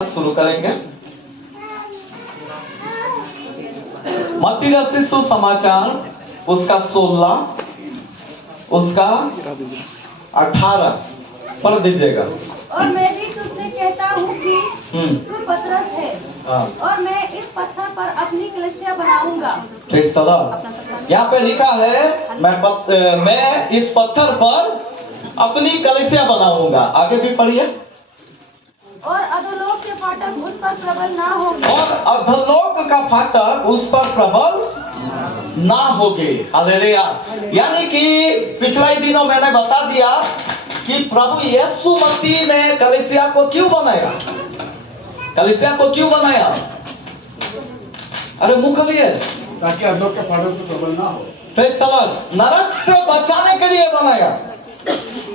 शुरू करेंगे। मत्ती रचित सुसमाचार उसका 16 उसका 18 पढ़ दीजिएगा। और मैं भी तुझसे कहता हूँ कि तू पतरस है और मैं इस पत्थर पर अपनी कलीसिया बनाऊंगा। यहाँ पे लिखा है मैं इस पत्थर पर अपनी कलीसिया बनाऊंगा। आगे भी पढ़िए। और अधोलोक के फाटक उस पर प्रबल ना होंगे। और अधोलोक का फाटक उस पर प्रबल ना होगे। हालेलुया। यानी कि पिछले दिनों मैंने बता दिया कि प्रभु यीशु मसीह ने कलीसिया को क्यों बनाया। कलीसिया को क्यों बनाया? अरे मुंह खोलिए। ताकि अधोलोक के फाटक से प्रबल ना हो। Praise the Lord. नरक से बचाने के लिए बनाया।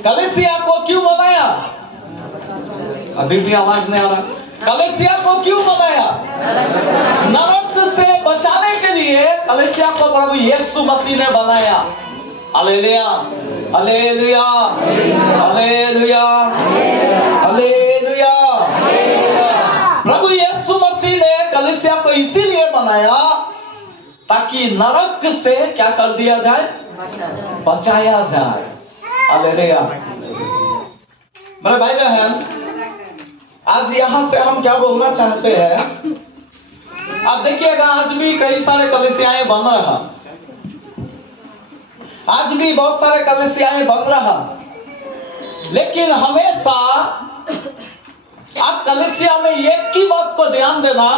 कलीसिया को क्यों बनाया? अभी भी आवाज नहीं आ रहा। कलीसिया को क्यों बनाया? नरक से बचाने के लिए कलीसिया को प्रभु यीशु मसीह ने बनाया। हालेलुया, हालेलुया, हालेलुया, हालेलुया। प्रभु यीशु मसीह ने कलीसिया को इसीलिए बनाया ताकि नरक से क्या कर दिया जाए? बचाया जाए। हालेलुया। मेरे भाई बहन, आज यहां से हम क्या बोलना चाहते हैं? आप देखिएगा आज भी कई सारे कलीसियाएं बन रहा। आज भी बहुत सारे कलीसियाएं बन रहा। लेकिन हमेशा आप कलीसिया में एक ही बात को ध्यान देना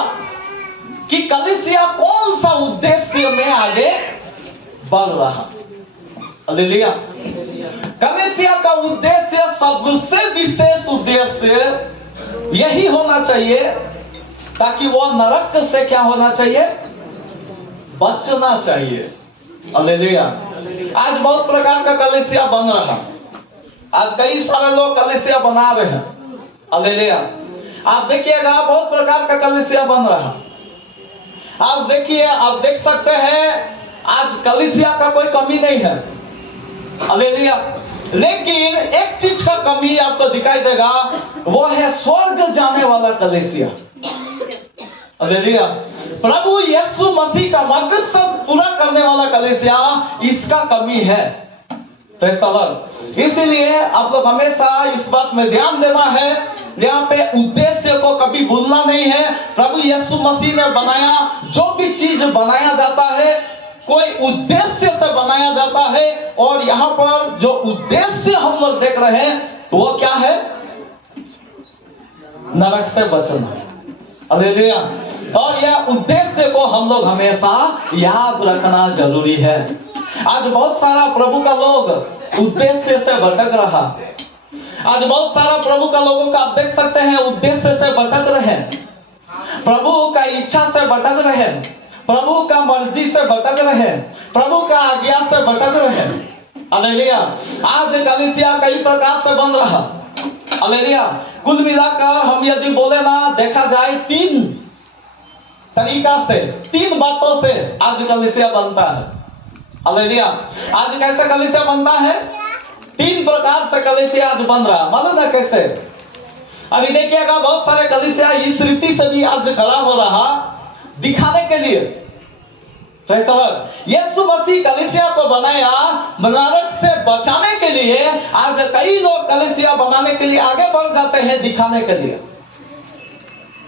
कि कलीसिया कौन सा उद्देश्य में आगे बढ़ रहा। हालेलुया। कलीसिया का उद्देश्य सबसे विशेष उद्देश्य यही होना चाहिए ताकि वो नरक से क्या होना चाहिए? बचना चाहिए। हालेलुया। आज बहुत प्रकार का कलीसिया बन रहा। आज कई सारे लोग कलीसिया बना रहे हैं। हालेलुया। आप देखिएगा बहुत प्रकार का कलीसिया बन रहा। आज देखिए, आप देख सकते हैं आज कलीसिया का कोई कमी नहीं है। हालेलुया। लेकिन एक चीज का कमी आपको दिखाई देगा, वो है स्वर्ग जाने वाला कलीसिया। हालेलुया। प्रभु यीशु मसीह का मकसद पूरा करने वाला कलीसिया, इसका कमी है। Praise the Lord. इसीलिए आप लोग हमेशा इस बात में ध्यान देना है, यहाँ पे उद्देश्य को कभी भूलना नहीं है। प्रभु यीशु मसीह ने बनाया, जो भी चीज बनाया जाता है कोई उद्देश्य से बनाया जाता है। और यहाँ पर जो उद्देश्य हम लोग देख रहे हैं वो क्या है? नरक से बचना। हालेलुया। और यह उद्देश्य को हम लोग हमेशा याद रखना जरूरी है। आज बहुत सारा प्रभु का लोग उद्देश्य से भटक रहा। आज बहुत सारा प्रभु का लोगों का आप देख सकते हैं उद्देश्य से भटक रहे, प्रभु का इच्छा से भटक रहे, प्रभु का मर्जी से भटक रहे, प्रभु का आज्ञा से भटक रहे। हालेलुया। आज कलीसिया कई प्रकार से बन रहा। हालेलुया। कुल मिलाकर हम यदि बोले ना, देखा जाए 3 तरीका से, 3 बातों से आज कलीसिया बनता है। हालेलुया। आज कैसे कलीसिया बनता है? 3 प्रकार से कलीसिया आज बन रहा। मालूम है कैसे? अभी देखिएगा बहुत सारे कलीसिया इस रीति से भी आज खड़ा हो रहा दिखाने के लिए। Praise the lord. Yeshu Masih कलीसिया को बनाया नरक से बचाने के लिए। आज कई लोग कलीसिया बनाने के लिए आगे बढ़ जाते हैं दिखाने के लिए।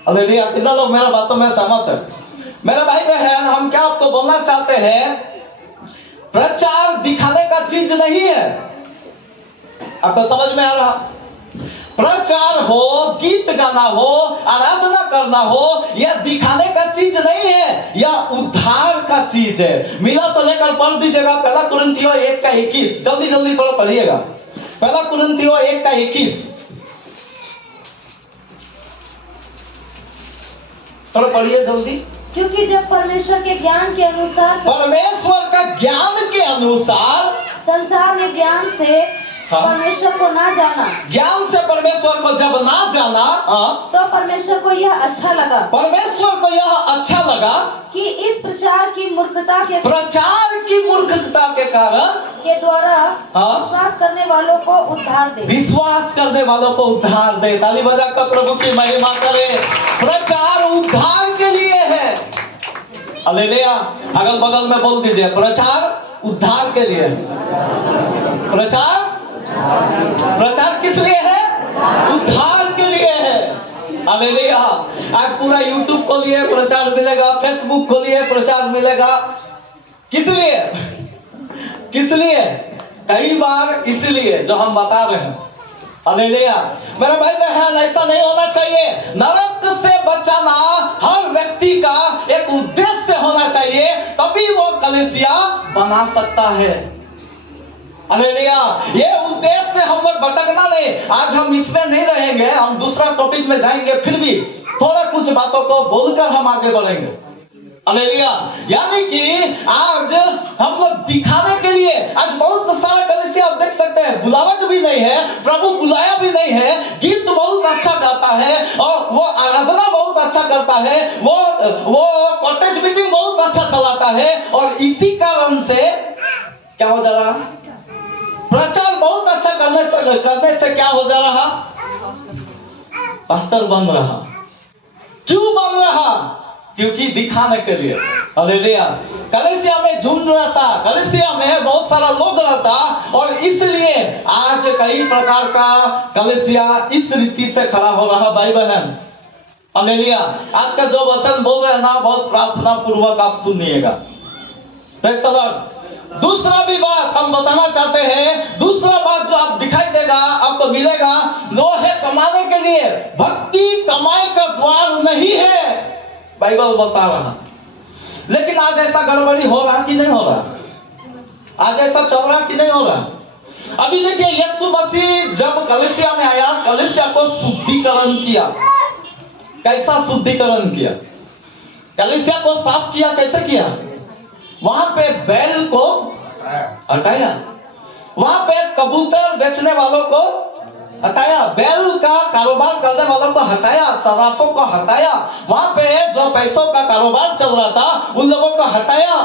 हालेलुया। कितना लोग मेरा बातों में सहमत है? मेरे भाई बहन, हम क्या आपको बोलना चाहते हैं, प्रचार दिखाने का चीज नहीं है। आपको समझ में आ रहा? प्रचार हो, गीत गाना हो, आराधना करना हो, यह दिखाने का चीज नहीं है, यह उद्धार का चीज है। मिला तो लेकर पढ़ दीजिएगा 1 कुरिन्थियों 1:21। जल्दी जल्दी थोड़ा पढ़िएगा। 1 कुरिन्थियों 1:21 थोड़ा पढ़िए जल्दी। क्योंकि जब परमेश्वर के ज्ञान के अनुसार परमेश्वर का ज्ञान के अनुसार संसार में ज्ञान से हाँ। परमेश्वर को ना जाना, ज्ञान से परमेश्वर को जब ना जाना, तो परमेश्वर को यह अच्छा लगा परमेश्वर को यह अच्छा लगा कि इस प्रचार की मूर्खता प्रचार की मूर्खता के कारण के द्वारा हाँ। विश्वास करने वालों को उद्धार दे। विश्वास करने वालों को उद्धार दे। ताली बजा कर प्रभु की महिमा करे। प्रचार उद्धार के लिए है। हालेलुया। अगल बगल में बोल दीजिए, प्रचार उद्धार के लिए है। प्रचार किस लिए है? उद्धार के लिए है। हालेलुया। आज पूरा यूट्यूब खोलिए प्रचार मिलेगा, फेसबुक खोलिए प्रचार मिलेगा। किस लिए? किस लिए? कई बार इसलिए जो हम बता रहे हैं। हालेलुया। मेरे भाई बहन, ऐसा नहीं होना चाहिए। नरक से बचाना हर व्यक्ति का एक उद्देश्य होना चाहिए, तभी वो कलीसिया बना सकता है। हालेलुया। ये उद्देश्य से हम लोग भटकना नहीं। आज हम इसमें नहीं रहेंगे, हम दूसरा टॉपिक में जाएंगे, फिर भी थोड़ा कुछ बातों को बोलकर हम आगे बढ़ेंगे। हालेलुया। यानी कि आज हम लोग दिखाने के लिए, आज बहुत सारा कलीसिया आप देख सकते हैं, बुलावट भी नहीं है, प्रभु बुलाया भी नहीं है, गीत बहुत अच्छा गाता है और वो आराधना बहुत अच्छा करता है, वो कॉटेज मीटिंग बहुत अच्छा चलाता है, और इसी कारण से क्या हो जा रहा? प्रचार बहुत अच्छा करने से क्या हो जा रहा? पास्टर बन रहा। क्यों बन रहा? क्योंकि दिखाने के लिए। हालेलुया। कलीसिया में झुंड रहता, कलीसिया में बहुत सारा लोग रहता, और इसलिए आज कई प्रकार का कलीसिया इस रीति से खड़ा हो रहा। भाई बहन, हालेलुया। आज का जो वचन बोल रहे हैं ना, बहुत प्रार्थना पूर्वक आप सुनिएगा। Praise the Lord. दूसरा भी बात हम बताना चाहते हैं, दूसरा बात जो आप दिखाई देगा, आपको मिलेगा, वो है कमाने के लिए। भक्ति कमाई का द्वार नहीं है, बाइबल बता रहा। लेकिन आज ऐसा गड़बड़ी हो रहा कि नहीं हो रहा? आज ऐसा चल रहा कि नहीं हो रहा? अभी देखिए, यीशु मसीह जब कलीसिया में आया, कलीसिया को शुद्धिकरण किया। कैसा शुद्धिकरण किया? कलीसिया को साफ किया। कैसे किया? वहां पे बैल को हटाया, वहां पे कबूतर बेचने वालों को हटाया, बैल का कारोबार करने वालों को हटाया, सराफों को हटाया, वहां पे जो पैसों का कारोबार चल रहा था उन लोगों को हटाया।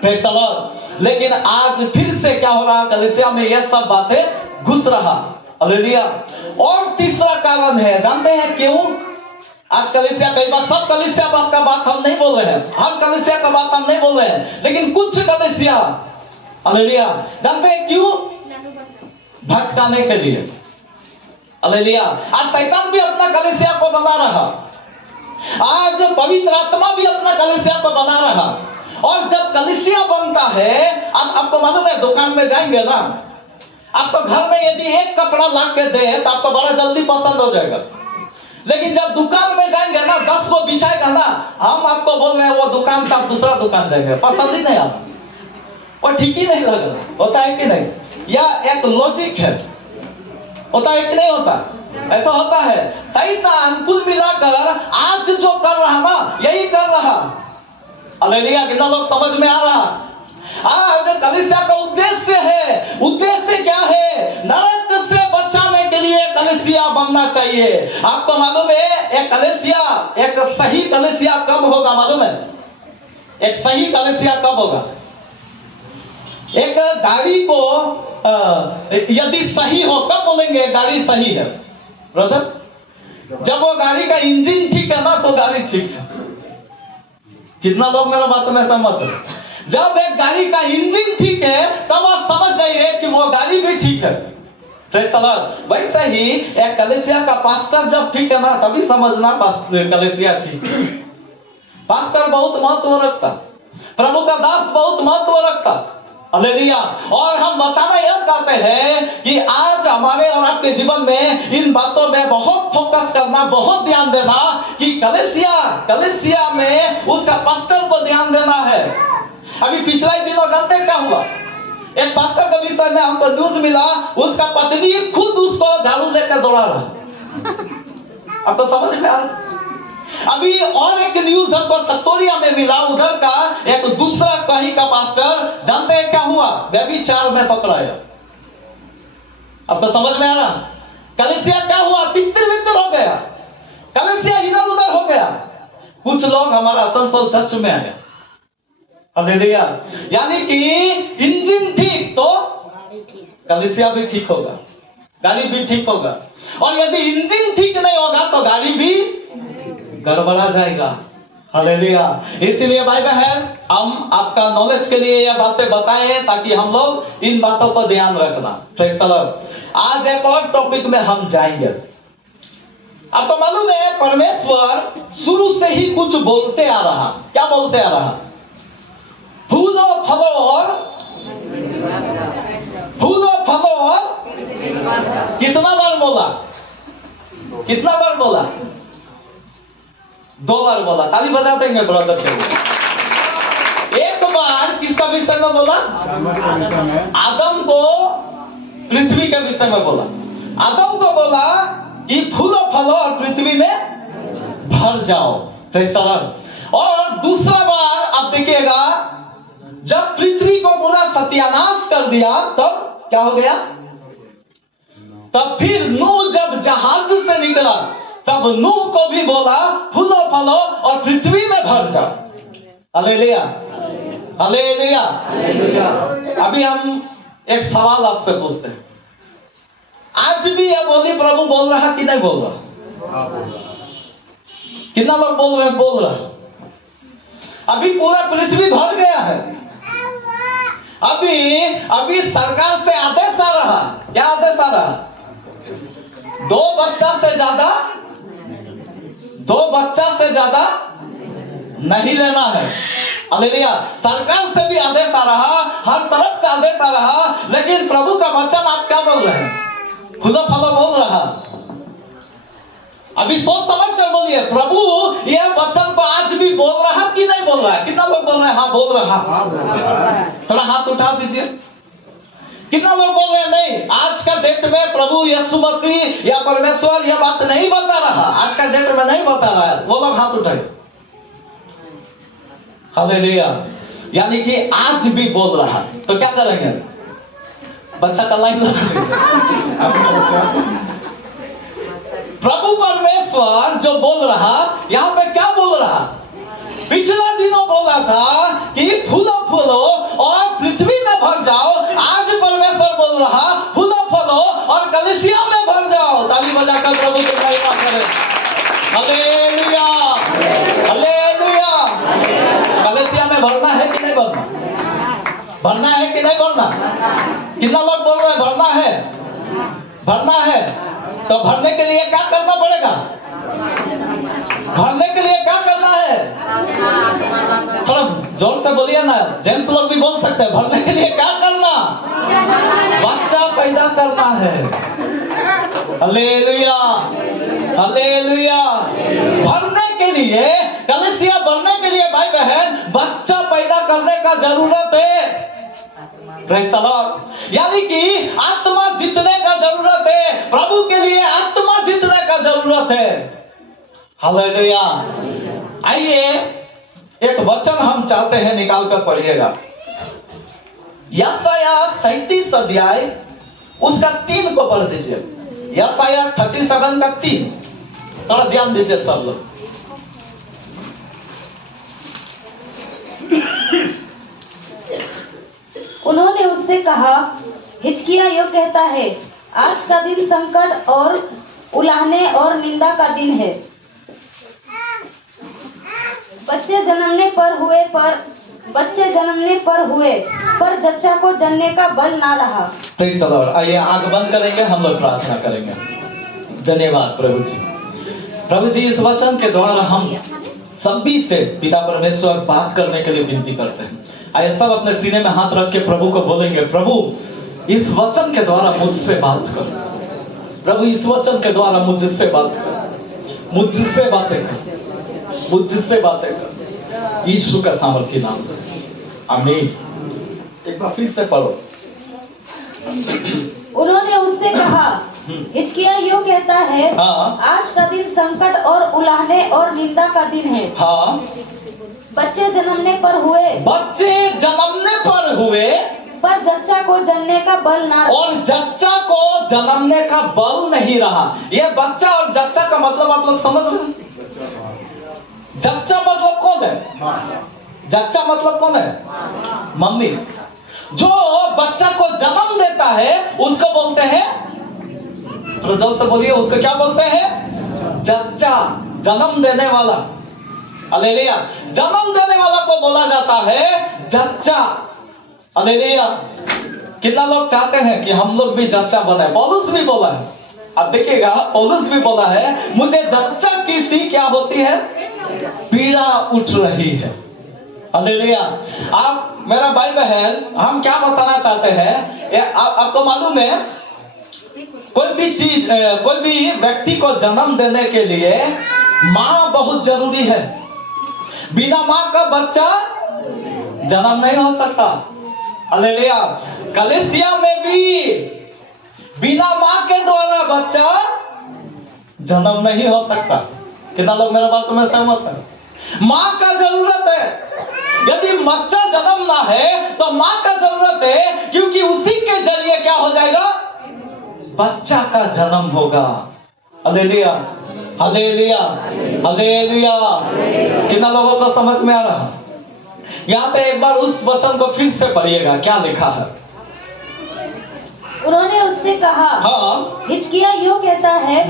Praise the Lord. लेकिन आज फिर से क्या हो रहा? कलीसिया में ये सब बातें घुस रहा। हालेलुया। और तीसरा कारण है, जानते हैं क्यों? आज कलीसिया, कई बार सब कलीसिया का बात हम नहीं बोल रहे हैं, हर कलीसिया का बात हम नहीं बोल रहे हैं, लेकिन कुछ कलीसिया, हालेलुया, जानते हैं क्यों? भटकाने के लिए। हालेलुया। आज शैतान भी अपना कलीसिया को बना रहा, आज पवित्र आत्मा भी अपना कलीसिया को बना रहा। और जब कलीसिया बनता है, आपको मालूम है, दुकान में जाएंगे ना, आपको घर में यदि एक कपड़ा ला के दे तो आपको बड़ा जल्दी पसंद हो जाएगा। लेकिन जब दुकान में जाएंगे ना, 10 को बिछाएगा ना, हम आपको बोल रहे हैं वो दुकान से आप दूसरा दुकान जाएंगे, पसंद ही नहीं आता, वो ठीक ही नहीं लग रहा। होता है कि नहीं? यह एक लॉजिक है। होता है कि नहीं होता? ऐसा होता है। शैतान कुल मिलाकर आज जो कर रहा ना, यही कर रहा। हालेलुया। कितना लोग समझ में आ रहा? आज कलीसिया का उद्देश्य है। उद्देश्य क्या है? नरक से बचाने के लिए कलीसिया बनना चाहिए। आपको मालूम है, एक कलीसिया, एक सही कलीसिया कब होगा मालूम है? एक सही कलीसिया कब होगा? एक गाड़ी को यदि सही हो, कब बोलेंगे गाड़ी सही है ब्रदर? जब वो गाड़ी का इंजन ठीक है ना, तो गाड़ी ठीक है। कितना लोग मेरा बात में सहमत है? जब एक गाड़ी का इंजन ठीक है, तब आप समझ जाइए कि वो गाड़ी भी ठीक है। Praise the Lord. वैसे ही एक कलीसिया का पास्टर जब ठीक है ना, तभी समझना कलीसिया ठीक है। पास्टर बहुत महत्व रखता, प्रभु का दास बहुत महत्व रखता। हालेलुया। और हम बताना यह चाहते हैं कि आज हमारे और आपके जीवन में इन बातों में बहुत फोकस करना, बहुत ध्यान देना कि कलीसिया में उसका पास्टर को ध्यान देना है। अभी पिछला ही दिनों जानते हैं क्या हुआ? एक पास्टर के विषय में हमको न्यूज मिला, उसका पत्नी खुद उसको झाड़ू लेकर दौड़ा रहा। अब तो समझ में आ रहा। अभी और एक न्यूज हमको सतोरिया में मिला, उधर का एक दूसरा कहीं का पास्टर, जानते हैं क्या हुआ? व्यभिचार में पकड़ा गया। अब तो समझ में आ रहा, कलीसिया क्या हुआ, तितर बितर हो गया, कलीसिया इधर उधर हो गया। कुछ लोग हमारा आसनसोल चर्च में आए, हालेलुया। यानी कि इंजन ठीक तो कलीसिया भी ठीक होगा, गाड़ी भी ठीक होगा, और यदि इंजन ठीक नहीं होगा तो गाड़ी भी गड़बड़ा जाएगा, हालेलुया। इसलिए भाई बहन, हम आपका नॉलेज के लिए यह बातें बताएं ताकि हम लोग इन बातों पर ध्यान रखना। Praise the Lord. आज एक और टॉपिक में हम जाएंगे। आपको मालूम है, परमेश्वर शुरू से ही कुछ बोलते आ रहा। क्या बोलते आ रहा? फूलो फलो और कितना बार बोला? कितना बार बोला? 2 बार बोला। ताली बजा देंगे ब्रदर के लिए। एक बार किसका विषय में बोला? आदम को पृथ्वी के विषय में बोला। आदम को बोला कि फूलो फलो और पृथ्वी में भर जाओ। Praise the Lord. और दूसरा बार आप देखिएगा, जब पृथ्वी को पूरा सत्यानाश कर दिया तब क्या हो गया? तब फिर नूह जब जहाज से निकला तब नूह को भी बोला फूलो फलो और पृथ्वी में भर जाओ। Hallelujah, hallelujah. अभी हम एक सवाल आपसे पूछते हैं, आज भी यह बोली प्रभु बोल रहा कि नहीं बोल रहा? कितना लोग बोल रहे हैं? बोल रहा। अभी पूरा पृथ्वी भर गया है। अभी सरकार से आदेश आ रहा। क्या आदेश आ रहा? 2 बच्चा से ज्यादा नहीं लेना है। हालेलुया। सरकार से भी आदेश आ रहा, हर तरफ से आदेश आ रहा, लेकिन प्रभु का वचन आप क्या बोल रहे हैं? फूलो फलो बोल रहा। अभी सोच समझ कर बोलिए, प्रभु यह वचन को आज भी बोल रहा कि नहीं बोल रहा? कितना लोग बोल रहे हैं हाँ बोल रहा? थोड़ा हाथ उठा दीजिए। कितना लोग बोल रहे हैं नहीं, आज का डेट में प्रभु यीशु मसीह या परमेश्वर यह बात नहीं बता रहा, आज का डेट में नहीं बता रहा है? वो लोग हाथ उठाए। हालेलुया। यानी कि आज भी बोल रहा। तो क्या करेंगे? बच्चा का लाइन लगाएंगे। प्रभु परमेश्वर जो बोल रहा, यहां पे क्या बोल रहा? पिछला दिनों बोला था कि फूलो फूलो और पृथ्वी में भर जाओ। आज परमेश्वर बोल रहा फूलो फूलो और कलीसिया में भर जाओ। ताली बजाकर प्रभु की महिमा करें। Hallelujah, hallelujah. कलीसिया में भरना है कि नहीं भरना? भरना है कि नहीं भरना? कितना लोग बोल रहे हैं भरना है? भरना है। तो भरने के लिए क्या करना पड़ेगा? भरने के लिए क्या करना है? थोड़ा जोर से बोलिए ना, जेंट्स लोग भी बोल सकते हैं। भरने के लिए क्या करना? बच्चा पैदा करना है। Hallelujah, hallelujah. भरने के लिए, कलीसिया भरने के लिए भाई बहन बच्चा पैदा करने का जरूरत है। Praise the Lord. यानी कि आत्मा जीतने का जरूरत है। प्रभु के लिए आत्मा जीतने का जरूरत है। हालेलुया। आइए एक वचन हम चाहते हैं निकाल कर पढ़िएगा। यशाया 37 अध्याय उसका 3 को पढ़ दीजिए। यशाया 37 का 3। थोड़ा ध्यान दीजिए सब लोग। उन्होंने उससे कहा, हिजकिय्याह यो कहता है, आज का दिन संकट और उलाहने और निंदा का दिन है। बच्चे जन्मने पर हुए पर जच्चा को जनने का बल ना रहा। Praise the Lord. आइए आंख बंद करेंगे, हम लोग प्रार्थना करेंगे। धन्यवाद प्रभु जी। प्रभु जी, इस वचन के द्वारा हम सभी से पिता परमेश्वर बात करने के लिए विनती करते हैं। आइए सब अपने सीने में हाथ रख के प्रभु को बोलेंगे, प्रभु इस वचन के द्वारा मुझसे बात कर। प्रभु इस वचन के द्वारा मुझसे बात कर, मुझसे बातें कर, मुझसे बातें कर, यीशु का सामर्थी नाम से आमीन। एक बार फिर से पढ़ो। उन्होंने उससे कहा, हिजकिय्याह यो कहता है, हाँ। आज का दिन संकट और उलाहने और निंदा का दिन है। हाँ। बच्चे जन्मने पर हुए पर जच्चा को जन्ने का बल ना और जच्चा को जन्मने का बल नहीं रहा। ये बच्चा और जच्चा का मतलब आप लोग समझ रहे हैं? जच्चा मतलब कौन है? जच्चा मतलब कौन है? मम्मी। जो बच्चा को जन्म देता है उसको बोलते हैं, तो जोर से बोलिए, उसको क्या बोलते हैं? जच्चा, जन्म देने वाला। हालेलुया। जन्म देने वाला को बोला जाता है जच्चा। हालेलुया। कितना लोग चाहते हैं कि हम लोग भी जच्चा बने? पौलुस भी बोला है, अब देखिएगा, पौलुस भी बोला है, मुझे जच्चा की सी क्या होती है? पीड़ा उठ रही है। हालेलुया। आप मेरा भाई बहन, हम क्या बताना चाहते हैं, आपको मालूम है, कोई भी चीज, कोई भी व्यक्ति को जन्म देने के लिए मां बहुत जरूरी है। बिना मां का बच्चा जन्म नहीं हो सकता। हालेलुया। कलीसिया में भी बिना मां के द्वारा बच्चा जन्म नहीं हो सकता। कितना लोग मेरा बात में सहमत है? मां का जरूरत है। यदि बच्चा जन्म ना है तो मां का जरूरत है, क्योंकि उसी के जरिए क्या हो जाएगा? बच्चा का जन्म होगा। हालेलुया, हालेलुया, हालेलुया। कितना लोगों को समझ में आ रहा? यहाँ पे एक बार उस वचन को फिर से पढ़िएगा, क्या लिखा है? उन्होंने उससे कहा, हाँ, हिजकिय्याह यूं कहता है,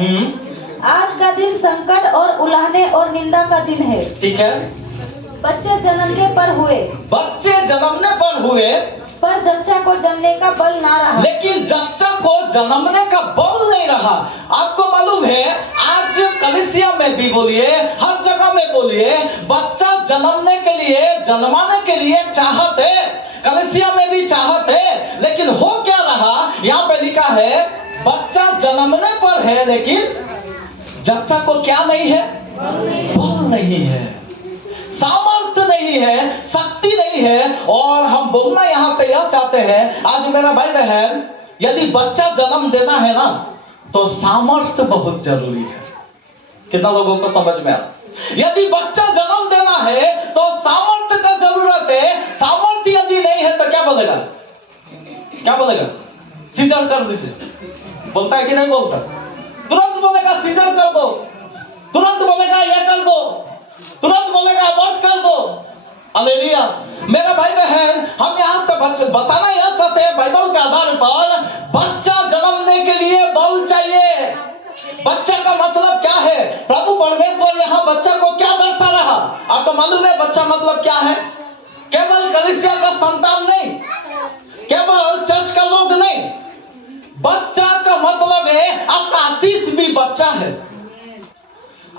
आज का दिन संकट और उलाहने और निंदा का दिन है। ठीक है। बच्चे जन्मने पर हुए, बच्चे जन्मने पर हुए, पर जच्चा को जन्मने का बल ना रहा। लेकिन जच्चा को जन्मने का बल नहीं रहा। आपको मालूम है, आज कलीसिया में भी बोलिए, हर जगह में बोलिए, बच्चा जन्मने के लिए, जन्माने के लिए चाहत है। कलीसिया में भी चाहत है, लेकिन हो क्या रहा? यहाँ पे लिखा है, बच्चा जन्मने पर है, लेकिन जच्चा को क्या नहीं है? बल नहीं है, सामर्थ्य नहीं है, शक्ति नहीं है। और हम बोलना यहां से यह चाहते हैं, आज मेरा भाई बहन, यदि बच्चा जन्म देना है ना, तो सामर्थ्य बहुत जरूरी है। कितना लोगों को समझ में आ रहा? यदि बच्चा जन्म देना है तो सामर्थ्य का जरूरत है। सामर्थ्य यदि नहीं है तो क्या बोलेगा? क्या बोलेगा? सीजर कर दीजिए। बोलता है कि नहीं बोलता? तुरंत बोलेगा सीजर कर दो, तुरंत बोलेगा ये कर दो, तुरंत बोलेगा अबॉर्ट कर दो। हालेलुया। मेरा भाई बहन, हम यहाँ से बताना यह चाहते हैं, बाइबल के आधार पर बच्चा जन्मने के लिए बल चाहिए। बच्चा का मतलब क्या है? प्रभु परमेश्वर यहाँ बच्चा को क्या दर्शा रहा? आपको मालूम है बच्चा मतलब क्या है? केवल कलीसिया का संतान नहीं, केवल चर्च का लोग नहीं। बच्चा का मतलब है आपका आशीष भी बच्चा है।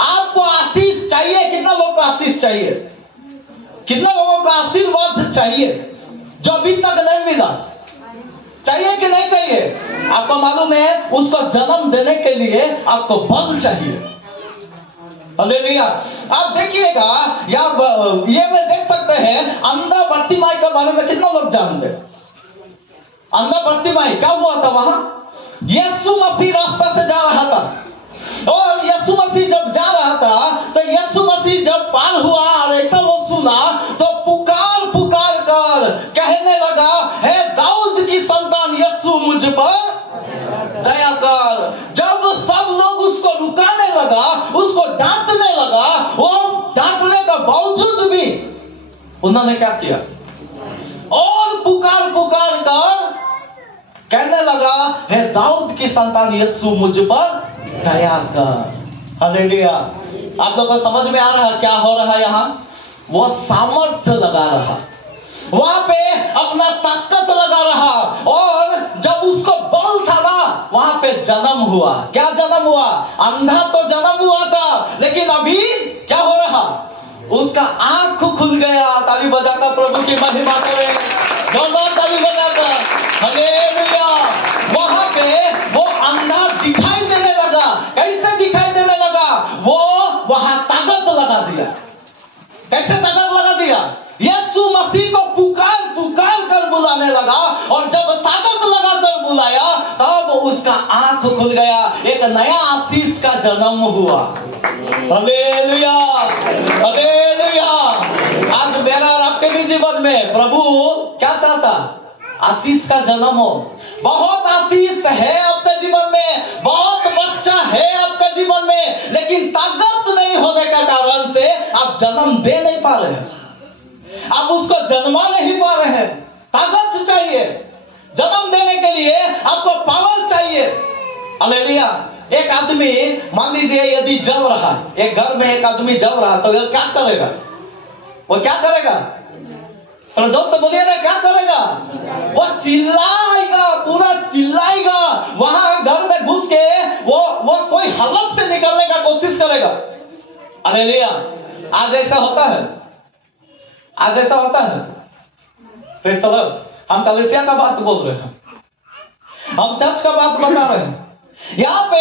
आपको आशीष चाहिए। कितना लोगों को आशीष चाहिए? कितना लोगों को आशीर्वाद चाहिए जो अभी तक नहीं मिला? चाहिए कि नहीं चाहिए? आपको मालूम है, उसको जन्म देने के लिए आपको बल चाहिए। हालेलुया। आप देखिएगा, ये में देख सकते हैं, अंधा बर्तिमाई के बारे में कितना लोग जानते हैं? अंधा बर्तिमाई क्या हुआ था वहां? यीशु मसीह रास्ता से जा रहा था, और यीशु मसीह जब जा रहा था तो यीशु मसीह जब पार हुआ और ऐसा वो सुना तो पुकार पुकार कर कहने लगा, हे दाऊद की संतान यीशु मुझ पर दया कर। जब सब लोग उसको रुकाने लगा, उसको डांटने लगा, वो डांटने का बावजूद भी उन्होंने क्या किया? और पुकार पुकार कर कहने लगा, हे दाऊद की संतान यीशु मुझ पर दया कर। हालेलुया। आप लोगों को समझ में आ रहा है क्या हो रहा है यहाँ? वो सामर्थ्य लगा रहा, वहां पे अपना ताकत लगा रहा, और जब उसको बल था ना, वहां पे जन्म हुआ। क्या जन्म हुआ? अंधा तो जन्म हुआ था, लेकिन अभी क्या हो रहा? उसका आंख खुल गया। ताली बजाकर प्रभु की महिमा करें, जोरदार ताली बजाकर। हालेलुया। वहां पे वो अंधा दिखाई देने लगा। कैसे दिखाई देने लगा? वो वहां ताकत लगा दिया। कैसे ताकत लगा दिया? यीशु मसीह को पुकार पुकार कर बुलाने लगा, और जब ताकत लगा कर बुलाया तब उसका आंख खुल गया। एक नया आशीष का जन्म हुआ। Hallelujah, hallelujah. आज मेरा और आपके भी जीवन में प्रभु क्या चाहता? आशीष का जन्म हो। बहुत आशीष है आपके जीवन में, बहुत बच्चा है आपके जीवन में, लेकिन ताकत नहीं होने के कारण से आप जन्म दे नहीं पा रहे हैं, आप उसको जन्मा नहीं पा रहे हैं। ताकत चाहिए जन्म देने के लिए, आपको पावर चाहिए। हालेलुया। एक आदमी मान लीजिए यदि जल रहा, एक घर में एक आदमी जल रहा, तो वो क्या करेगा? वो क्या करेगा? तो जोर से बोलिए ना, क्या करेगा? वो चिल्लाएगा, पूरा चिल्लाएगा, वहां घर में घुस के वो कोई हालत से निकलने का कोशिश करेगा। हालेलुया। आज ऐसा होता है, आज ऐसा होता है। Praise the Lord. हम कलीसिया का बात बोल रहे हैं, हम चर्च का बात बता रहे हैं। यहाँ पे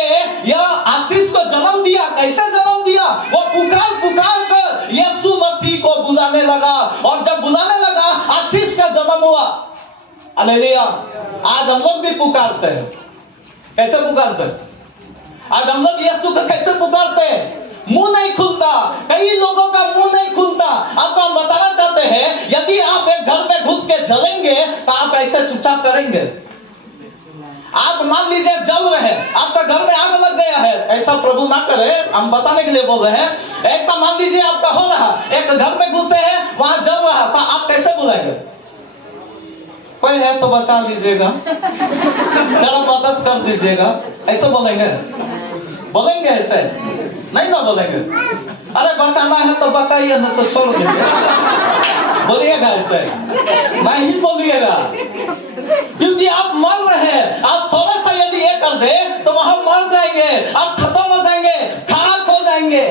यह आशीष को जन्म दिया। कैसे जन्म दिया? वो पुकार पुकार कर यीशु मसीह को बुलाने लगा, और जब बुलाने लगा आशीष का जन्म हुआ। हालेलुया। आज हम लोग भी पुकारते हैं। कैसे पुकारते हैं? आज हम लोग यीशु को कैसे पुकारते हैं? मुंह नहीं खुलता, कई लोगों का मुंह नहीं खुलता। आपको हम बताना चाहते हैं, यदि आप एक घर में घुस के जलेंगे तो आप ऐसे चुपचाप करेंगे। आप मान लीजिए जल रहे हैं, आपका घर में आग लग गया है, ऐसा प्रभु ना करे, हम बताने के लिए बोल रहे हैं। ऐसा मान लीजिए आपका हो रहा, एक घर में घुसे हैं, वहां जल रहा था, आप कैसे बुलाएंगे? कोई है तो बचा लीजिएगा, जरा मदद कर दीजिएगा, ऐसे बोलेंगे? बोलेंगे ऐसे? नहीं ना बोलेंगे। अरे बचाना है तो बचाइए, ना तो छोड़ दीजिए। बोलिएगा ऐसे? नहीं बोलिएगा, क्योंकि आप मर रहे हैं। आप थोड़ा सा यदि ये कर दे तो वहां मर जाएंगे, आप खत्म हो जाएंगे, खराब हो जाएंगे।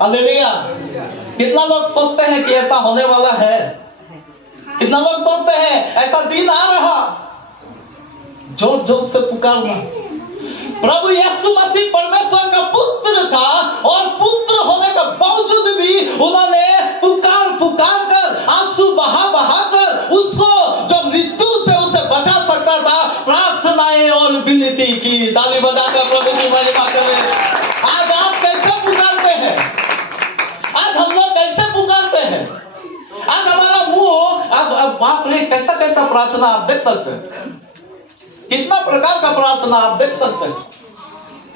हालेलुया। कितना लोग सोचते हैं कि ऐसा होने वाला है? कितना लोग सोचते हैं ऐसा दिन आ रहा? जोर जोर से पुकारना। प्रभु यीशु मसीह परमेश्वर का पुत्र था, और पुत्र होने के बावजूद भी उन्होंने पुकार पुकार कर, आंसू बहा बहा कर उसको, जो मृत्यु से उसे बचा सकता था, प्रार्थनाएं और विनती की। ताली बजाकर प्रभु की महिमा करें। आज आप कैसे पुकारते हैं? आज हम लोग कैसे पुकारते हैं? आज हमारा मुंह, अब बाप रे, कैसा कैसा प्रार्थना आप देख सकते हैं, कितना प्रकार का प्रार्थना आप देख सकते हैं।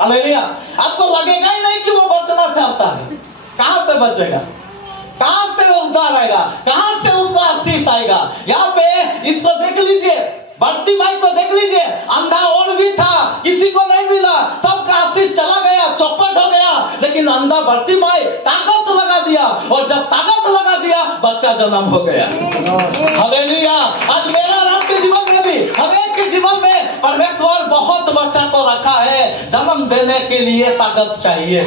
हालेलुया। आपको लगेगा ही नहीं कि वो बचना चाहता है। कहां से बचेगा? कहां से वो उद्धार आएगा? कहां से उसको आशीष आएगा? यहाँ पे इसको देख लीजिए, बर्तिमाई को देख लीजिए, अंधा और भी था, किसी को नहीं मिला, सबका आशीष चला गया, चौपट हो गया, लेकिन अंधा बर्तिमाई ताकत लगा दिया, और जब ताकत लगा दिया बच्चा जन्म हो गया। हालेलुया। आज मेरा और आपके जीवन में भी, हर एक के जीवन में परमेश्वर बहुत बच्चा को रखा है, जन्म देने के लिए ताकत चाहिए।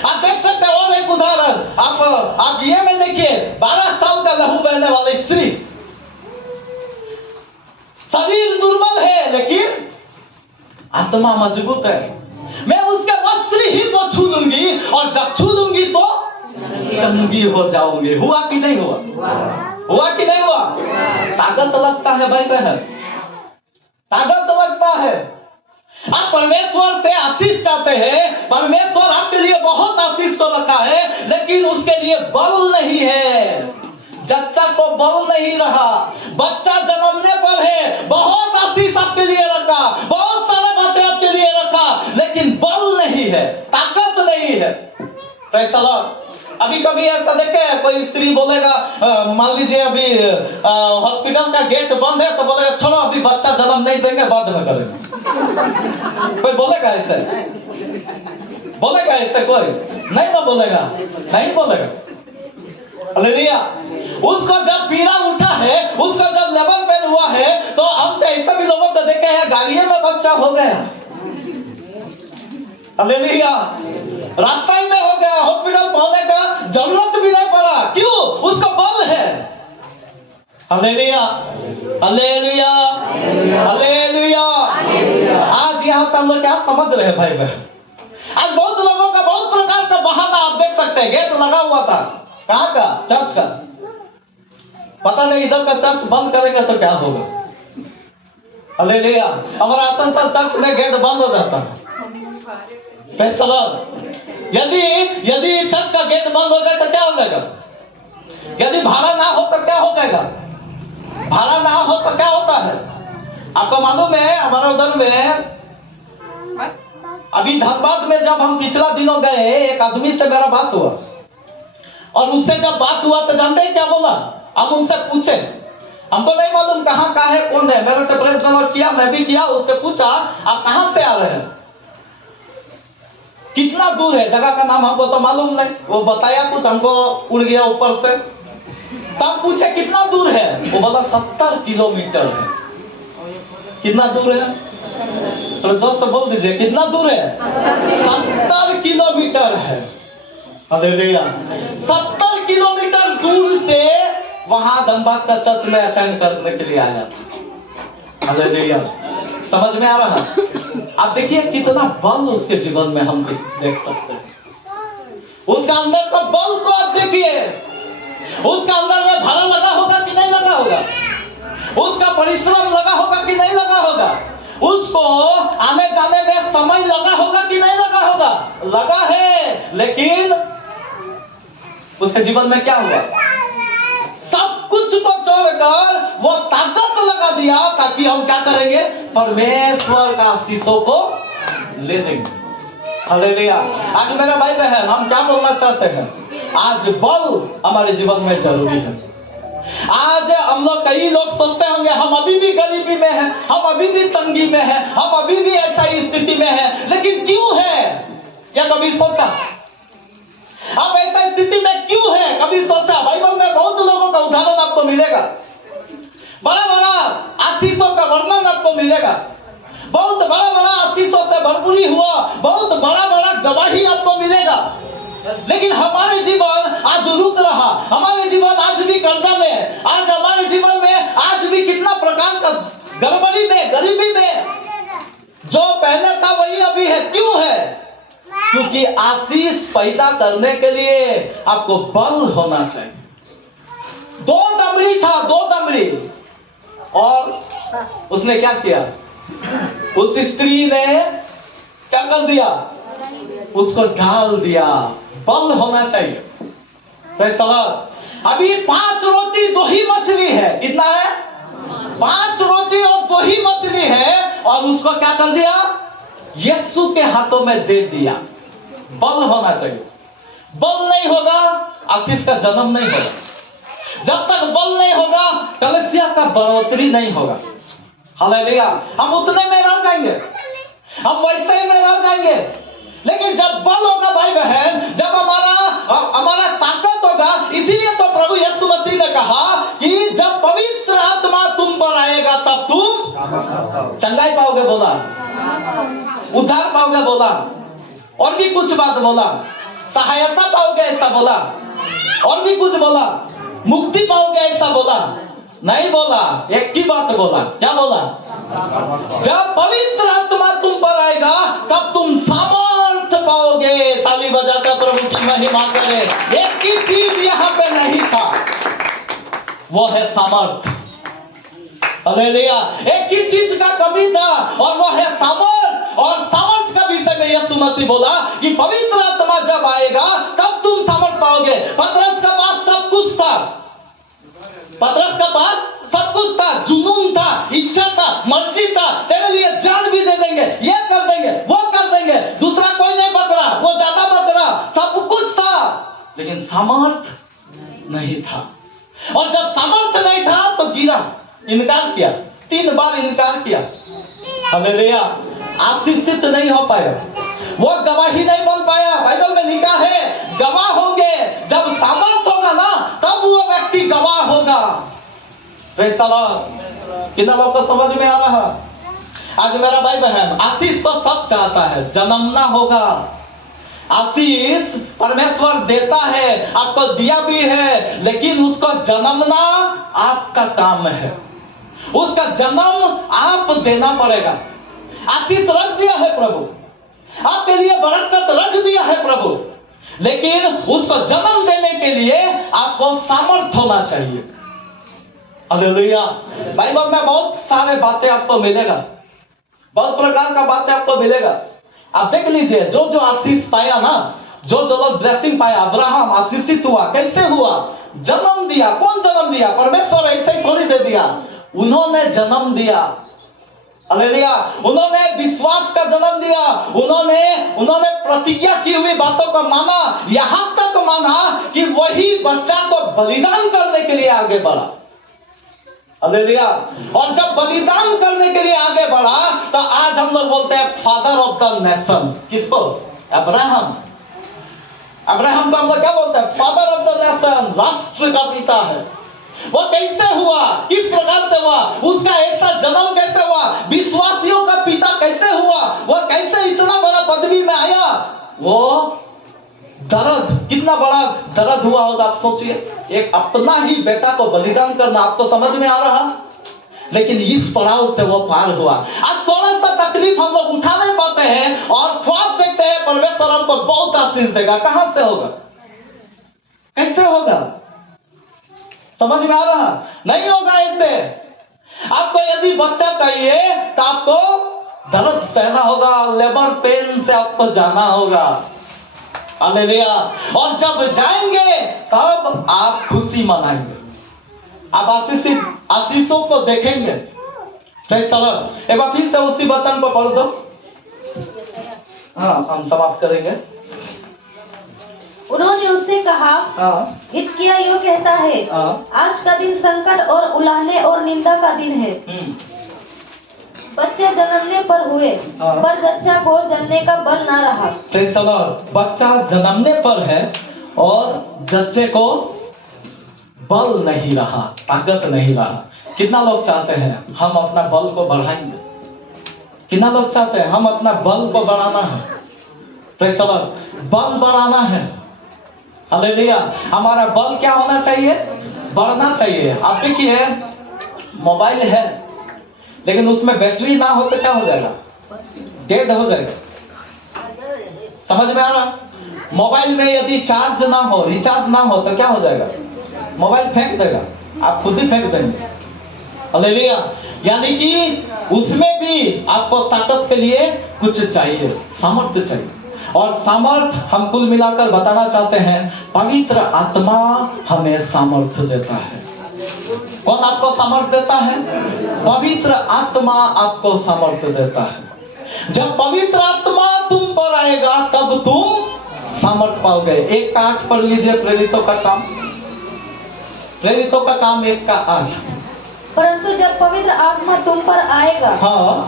आप देख सकते हैं और एक उदाहरण, आप ये में देखिए, 12 साल का लहू बहने वाली स्त्री, शरीर दुर्बल है लेकिन आत्मा मजबूत है। मैं उसके वस्त्र ही को छू लूंगी, और जब छू लूंगी तो चंगी हो जाऊंगी। हुआ कि नहीं हुआ? हुआ कि नहीं हुआ? ताकत लगता है भाई बहन, ताकत लगता है। आप परमेश्वर से आशीष चाहते हैं, परमेश्वर आपके लिए बहुत आशीष को रखा है, लेकिन उसके लिए बल नहीं है। जच्चा को बल नहीं रहा, बच्चा जन्मने पर है, बहुत आशीष आपके लिए रखा, बहुत सारे बातें आपके लिए रखा, लेकिन बल नहीं है, ताकत नहीं है। Praise the Lord. अभी कभी ऐसा देखे, कोई स्त्री बोलेगा, मान लीजिए अभी हॉस्पिटल का गेट बंद है, तो बोलेगा छोड़ो अभी बच्चा जन्म नहीं देंगे, बाद में करेंगे। कोई बोलेगा ऐसे? बोलेगा ऐसे? कोई नहीं ना बोलेगा, नहीं बोलेगा। हालेलुया। उसको जब पीड़ा उठा है, उसको जब लेबर पेन हुआ है, तो हम तो ऐसे भी लोगों को देखे हैं, गाड़ियों में बच्चा हो गया। हालेलुया। रास्ता ही में हो गया, हॉस्पिटल पहुंचने का जरूरत भी नहीं पड़ा। क्यों? उसको बल है। हालेलुया, हालेलुया, हालेलुया। आज यहाँ से हम लोग क्या समझ रहे हैं भाई बहन? आज बहुत लोगों का बहुत प्रकार का बहाना आप देख सकते हैं। गेट लगा हुआ था, कहाँ का? चर्च का। पता नहीं इधर का चर्च बंद करेंगे तो क्या होगा। हालेलुया। हमारा आसनसोल चर्च में गेट बंद हो जाता है। Praise the Lord. यदि चर्च का गेट बंद हो जाए तो क्या हो जाएगा? यदि भाड़ा ना हो तो क्या हो जाएगा? भाड़ा ना हो तो क्या होता है? आपको मालूम है हमारे उधर में अभी धनबाद में जब हम पिछला दिनों गए, एक आदमी से मेरा बात हुआ और उससे जब बात हुआ तो जानते हैं क्या बोला? हम उनसे पूछे, हमको नहीं मालूम कहाँ का है, कौन है। मेरे से प्रेस नंबर किया, मैं भी किया, उससे पूछा आप कहां से आ रहे हैं, कितना दूर है, जगह का नाम हमको तो मालूम नहीं। वो बताया कुछ, हमको उड़ गया ऊपर से। तब पूछे कितना दूर है, वो बोला 70 किलोमीटर है। कितना दूर है? तो जोर से बोल दीजिए, कितना दूर है? 70 किलोमीटर है। हालेलुया। 70 किलोमीटर दूर से वहां धनबाद का चर्च में अटेंड करने के लिए आया था। हालेलुया। समझ में आ रहा है? आप देखिए कितना बल उसके जीवन में हम देख सकते हैं। उसका अंदर का बल को आप देखिए, उसका अंदर में भाड़ा लगा होगा कि नहीं लगा होगा, उसका परिश्रम लगा होगा कि नहीं लगा होगा, उसको आने जाने में समय लगा होगा कि नहीं लगा होगा, लगा है। लेकिन उसके जीवन में क्या हुआ? सब कुछ को छोड़कर वो ताकत लगा दिया ताकि हम क्या करेंगे? परमेश्वर का आशीषों को ले लेंगे। हालेलुया। आज मेरे भाई बहन, हम क्या बोलना चाहते हैं? आज बल हमारे जीवन में जरूरी है। आज हम लोग, कई लोग सोचते होंगे हम अभी भी गरीबी में हैं, हम अभी भी तंगी में हैं, हम अभी भी ऐसा ही स्थिति में हैं। लेकिन क्यों है? क्या कभी सोचा आप ऐसा स्थिति में क्यों है? कभी सोचा? बाइबल में बहुत लोगों का उदाहरण आपको मिलेगा, बड़ा बड़ा आशीषों का वर्णन आपको मिलेगा, बहुत बड़ा बड़ा आशीषों से भरपूरी हुआ, बहुत बड़ा बड़ा गवाही आपको मिलेगा। लेकिन हमारे जीवन आज रुक रहा, हमारे जीवन आज भी कर्जा में, आज हमारे जीवन में आज भी कितना प्रकार का गड़बड़ी में, गरीबी में, जो पहले था वही अभी है। क्यों है? क्योंकि आशीष पैदा करने के लिए आपको बल होना चाहिए। 2 दमड़ी था, 2 दमड़ी, और उसने क्या किया? उस स्त्री ने क्या कर दिया? उसको डाल दिया। बल होना चाहिए। अभी 5 रोटी 2 ही मछली है। कितना है? 5 रोटी और 2 ही मछली है, और उसको क्या कर दिया? यीशु के हाथों में दे दिया। बल होना चाहिए। बल नहीं होगा, आशीष का जन्म नहीं होगा। जब तक बल नहीं होगा, कलीसिया का बढ़ोतरी नहीं होगा। हालेलुया। हम उतने में रह जाएंगे, हम वैसे ही में रह जाएंगे। लेकिन जब बल होगा भाई बहन, जब हमारा ताकत होगा, इसीलिए तो प्रभु यीशु मसीह ने कहा कि जब पवित्र आत्मा तुम पर आएगा तब तुम चंगाई पाओगे, बोला, उद्धार पाओगे, बोला, और भी कुछ बात बोला, सहायता पाओगे ऐसा बोला, और भी कुछ बोला, मुक्ति पाओगे ऐसा बोला नहीं बोला। एक ही बात बोला। क्या बोला? जब पवित्र आत्मा तुम पर आएगा तब तुम सामर्थ पाओगे। ताली बजाकर प्रभु की महिमा करें। एक ही चीज यहाँ पे नहीं था, वो है सामर्थ। हालेलुया। एक ही चीज का कमी था और वो है सामर्थ। और सामर्थ का विषय में यीशु मसीह बोला कि पवित्र आत्मा जब आएगा तब तुम सामर्थ पाओगे। पतरस का पास सब कुछ था, पतरस का पास सब कुछ था, जुनून था, इच्छा था, मर्जी था, तेरे लिए जान भी दे देंगे, ये कर देंगे, वो कर देंगे, दूसरा कोई नहीं बकरा, वो ज्यादा बकरा, सब कुछ था, लेकिन सामर्थ नहीं था। और जब सामर्थ नहीं था तो गिरा, इनकार किया, 3 बार इनकार किया। हालेलुया। आशीषित नहीं हो पाया, वो गवाही नहीं बन पाया। बाइबल में लिखा है गवाह होंगे, जब सामर्थ होगा ना तब वो व्यक्ति गवाह होगा। कितना लोग को समझ में आ रहा? आज मेरा भाई बहन, आशीष तो सब चाहता है, जन्मना होगा। आशीष परमेश्वर देता है, आपको दिया भी है, लेकिन उसको जन्मना आपका काम है। उसका जन्म आप देना पड़ेगा। आशीष रख दिया है प्रभु, आपके लिए बरकत रख दिया है प्रभु, लेकिन उसको जन्म देने के लिए आपको सामर्थ होना चाहिए। हालेलुया। बाइबल में बहुत सारे बातें आपको मिलेगा, बहुत प्रकार का बातें आपको मिलेगा। आप देख लीजिए, जो जो आशीष पाया ना जो जो लोग ब्लेसिंग पाए, अब्राहम आशीषित हुआ, कैसे हुआ? जन्म दिया। कौन जन्म दिया? परमेश्वर ऐसे ही थोड़ी दे दिया, उन्होंने जन्म दिया। हालेलुया। उन्होंने विश्वास का जन्म दिया, उन्होंने प्रतिज्ञा की हुई बातों को माना, यहां तक माना कि वही बच्चा को बलिदान करने के लिए आगे बढ़ा। हालेलुया। और जब बलिदान करने के लिए आगे बढ़ा तो आज हम लोग बोलते हैं फादर ऑफ द नेशन। किसको? अब्राहम। अब्राहम को हम लोग क्या बोलते हैं? फादर ऑफ द नेशन, राष्ट्र का पिता है। वो कैसे हुआ? किस प्रकार से हुआ? उसका ऐसा जन्म कैसे हुआ? विश्वासियों का पिता कैसे हुआ? वो कैसे इतना बड़ा पदवी में आया? वो दर्द, कितना बड़ा दर्द हुआ होगा आप सोचिए। एक अपना ही बेटा को बलिदान करना, आपको समझ में आ रहा? लेकिन इस पड़ाव से वो पार हुआ। आज थोड़ा सा तकलीफ हम लोग उठा नहीं पाते हैं और ख्वाब देखते हैं परमेश्वर हमको बहुत आशीष देगा। कहां से होगा? कैसे होगा? समझ में आ रहा? नहीं होगा ऐसे। आपको यदि बच्चा चाहिए तो आपको दर्द सहना होगा, लेबर पेन से आपको जाना होगा। हालेलुया। और जब जाएंगे तब आप खुशी मनाएंगे, आप आशीषों को देखेंगे। Praise the Lord. एक बार फिर से उसी वचन को पढ़ दो। हाँ, हम समाप्त करेंगे। उन्होंने उससे कहा, हिजकिय्याह यूं कहता है, आज का दिन संकट और उलाहने और निंदा का दिन है। बच्चे जन्मने पर हुए, पर जच्चा को जनने का बल ना रहा। Praise the Lord. बच्चा जन्मने पर है और जच्चे को बल नहीं रहा, ताकत नहीं रहा। कितना लोग चाहते हैं हम अपना बल को बढ़ाएंगे? कितना लोग चाहते हैं हम अपना बल को बढ़ाना है? Praise the Lord. बल बढ़ाना है। हालेलुया। हमारा बल क्या होना चाहिए? बढ़ना चाहिए। आप देखिए, मोबाइल है लेकिन उसमें बैटरी ना हो तो क्या हो जाएगा? डेड हो जाएगा। समझ में आ रहा? मोबाइल में यदि चार्ज ना हो, रिचार्ज ना हो तो क्या हो जाएगा? मोबाइल फेंक देगा, आप खुद ही फेंक देंगे। हालेलुया। यानी कि उसमें भी आपको ताकत के लिए कुछ चाहिए, सामर्थ्य चाहिए। और सामर्थ हम कुल मिलाकर बताना चाहते हैं, पवित्र आत्मा हमें सामर्थ्य देता है। कौन आपको सामर्थ्य देता है? पवित्र आत्मा आपको सामर्थ्य देता है। जब पवित्र आत्मा तुम पर आएगा तब तुम सामर्थ्य पाओगे। 1:8 पढ़ लीजिए, प्रेरितों का काम। प्रेरितों का काम 1:8। परंतु जब पवित्र आत्मा तुम पर आएगा,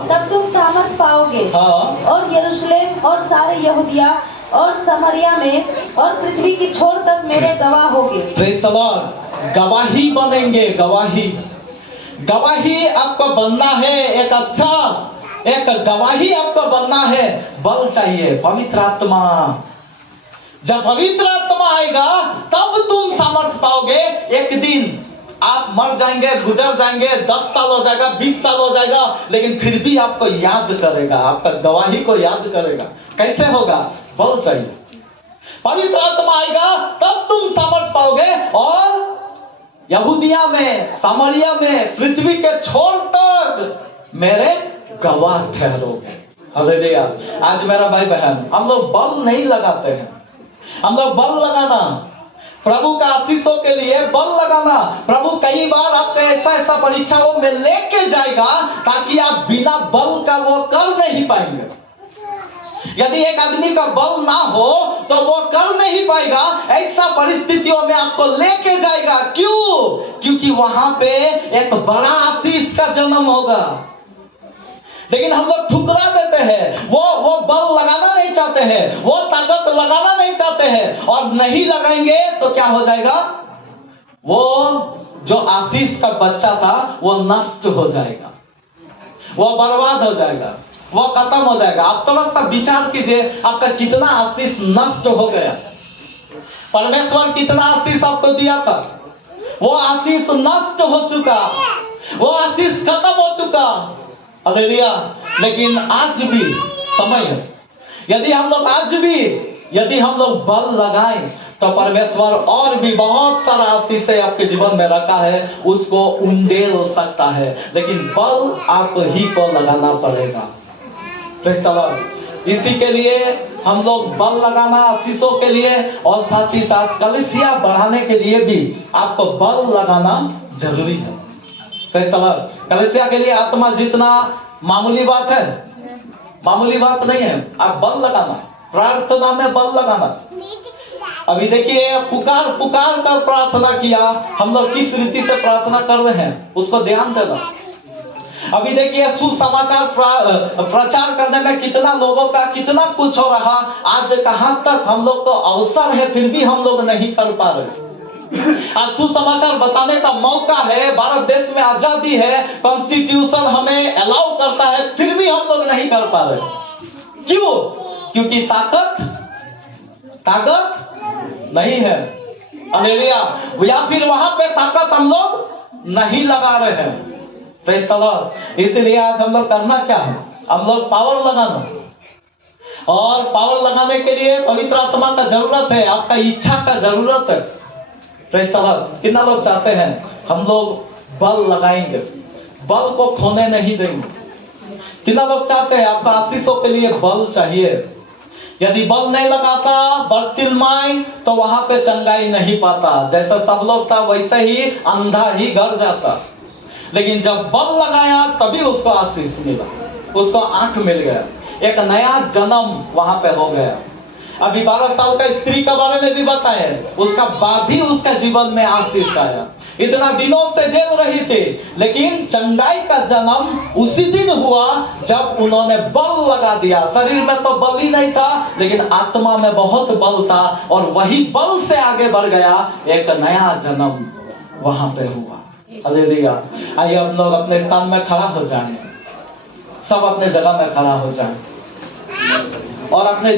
तब तुम सामर्थ पाओगे, और यरूशलेम और सारे यहूदिया और समरिया में और पृथ्वी की छोर तक मेरे गवाह होगे। Praise the Lord. गवाही बनेंगे, गवाही। गवाही आपको बनना है। एक गवाही आपको बनना है। बल चाहिए, पवित्र आत्मा। जब पवित्र आत्मा आएगा तब तुम सामर्थ पाओगे। एक दिन आप मर जाएंगे, गुजर जाएंगे, 10 साल हो जाएगा, 20 साल हो जाएगा, लेकिन फिर भी आपको याद करेगा, आपका गवाही को याद करेगा। कैसे होगा? बल चाहिए। पवित्र आत्मा आएगा तब तुम सामर्थ पाओगे और यहूदिया में, सामरिया में, पृथ्वी के छोर तक मेरे गवाह ठहरोगे। हालेलुया। आज मेरा भाई बहन, हम लोग बल नहीं लगाते हैं। हम लोग बल लगाना, प्रभु का आशीषों के लिए बल लगाना। प्रभु कई बार आपको ऐसा परीक्षाओं में लेके जाएगा ताकि आप बिना बल का वो कर नहीं पाएंगे। यदि एक आदमी का बल ना हो तो वो कर नहीं पाएगा। ऐसा परिस्थितियों में आपको लेके जाएगा। क्यों? क्योंकि वहां पे एक बड़ा आशीष का जन्म होगा। लेकिन हम लोग ठुकरा देते हैं। वो बल लगाना नहीं चाहते हैं, वो ताकत लगाना नहीं चाहते हैं, और नहीं लगाएंगे तो क्या हो जाएगा? वो जो आशीष का बच्चा था वो नष्ट हो जाएगा, वो बर्बाद हो जाएगा, वो खत्म हो जाएगा। आप थोड़ा सा विचार कीजिए, आपका कितना आशीष नष्ट हो गया। परमेश्वर कितना आशीष आपको दिया था, वो आशीष नष्ट हो चुका, वो आशीष खत्म हो चुका। हालेलुया। लेकिन आज भी समय है। यदि हम लोग बल लगाएं तो परमेश्वर और भी बहुत सारा आशीष आपके जीवन में रखा है, उसको उंडेल सकता है। लेकिन बल आप ही को लगाना पड़ेगा। Praise the Lord. इसी के लिए हम लोग बल लगाना आशीषों के लिए और साथ ही साथ कलीसिया बढ़ाने के लिए भी आपको बल लगाना जरूरी है। Praise the Lord. कलीसिया के लिए आत्मा जीतना मामूली बात है, मामूली बात नहीं है। आप बल लगाना, प्रार्थना में बल लगाना। अभी देखिए पुकार पुकार कर प्रार्थना किया, हम लोग किस रीति से प्रार्थना कर रहे हैं उसको ध्यान देना। अभी देखिए सुसमाचार प्रचार करने में कितना लोगों का कितना कुछ हो रहा, आज कहां तक हम लोग को अवसर है फिर भी हम लोग नहीं कर पा रहे। आज सुसमाचार बताने का मौका है, भारत देश में आजादी है, कॉन्स्टिट्यूशन हमें अलाउ करता है, फिर भी हम लोग नहीं कर पा रहे। क्यों? क्योंकि ताकत नहीं है। हालेलुया। या फिर वहां पे ताकत हम लोग नहीं लगा रहे हैं। Praise the Lord. इसलिए आज हम लोग करना क्या है, हम लोग पावर लगाना, और पावर लगाने के लिए पवित्र आत्मा का जरूरत है, आपका इच्छा का जरूरत है। Praise the Lord. कितना लोग चाहते हैं हम लोग बल लगाएंगे, बल को खोने नहीं देंगे? कितना लोग चाहते हैं आपका आशीषों के लिए बल चाहिए? यदि बल नहीं लगाता बर्तिलमाई तो वहां पे चंगाई नहीं पाता, जैसा सब लोग था वैसे ही अंधा ही घर जाता। लेकिन जब बल लगाया तभी उसको आशीष मिला, उसको आंख मिल गया, एक नया जन्म वहां पे हो गया। अभी 12 साल का स्त्री के बारे में भी बताया, उसका बाद ही उसका जीवन में आशीष आया। इतना दिनों से जेल रही थी, लेकिन चंगाई का जन्म उसी दिन हुआ जब उन्होंने बल लगा दिया। शरीर में तो बल ही नहीं था, लेकिन आत्मा में बहुत बल था, और वही बल से आगे बढ़ गया, एक नया जन्म वहां पे हुआ। हालेलुया। आइए हम लोग अपने स्थान में खड़ा हो जाएं, सब अपने जगह में खड़ा हो जाएं और अपने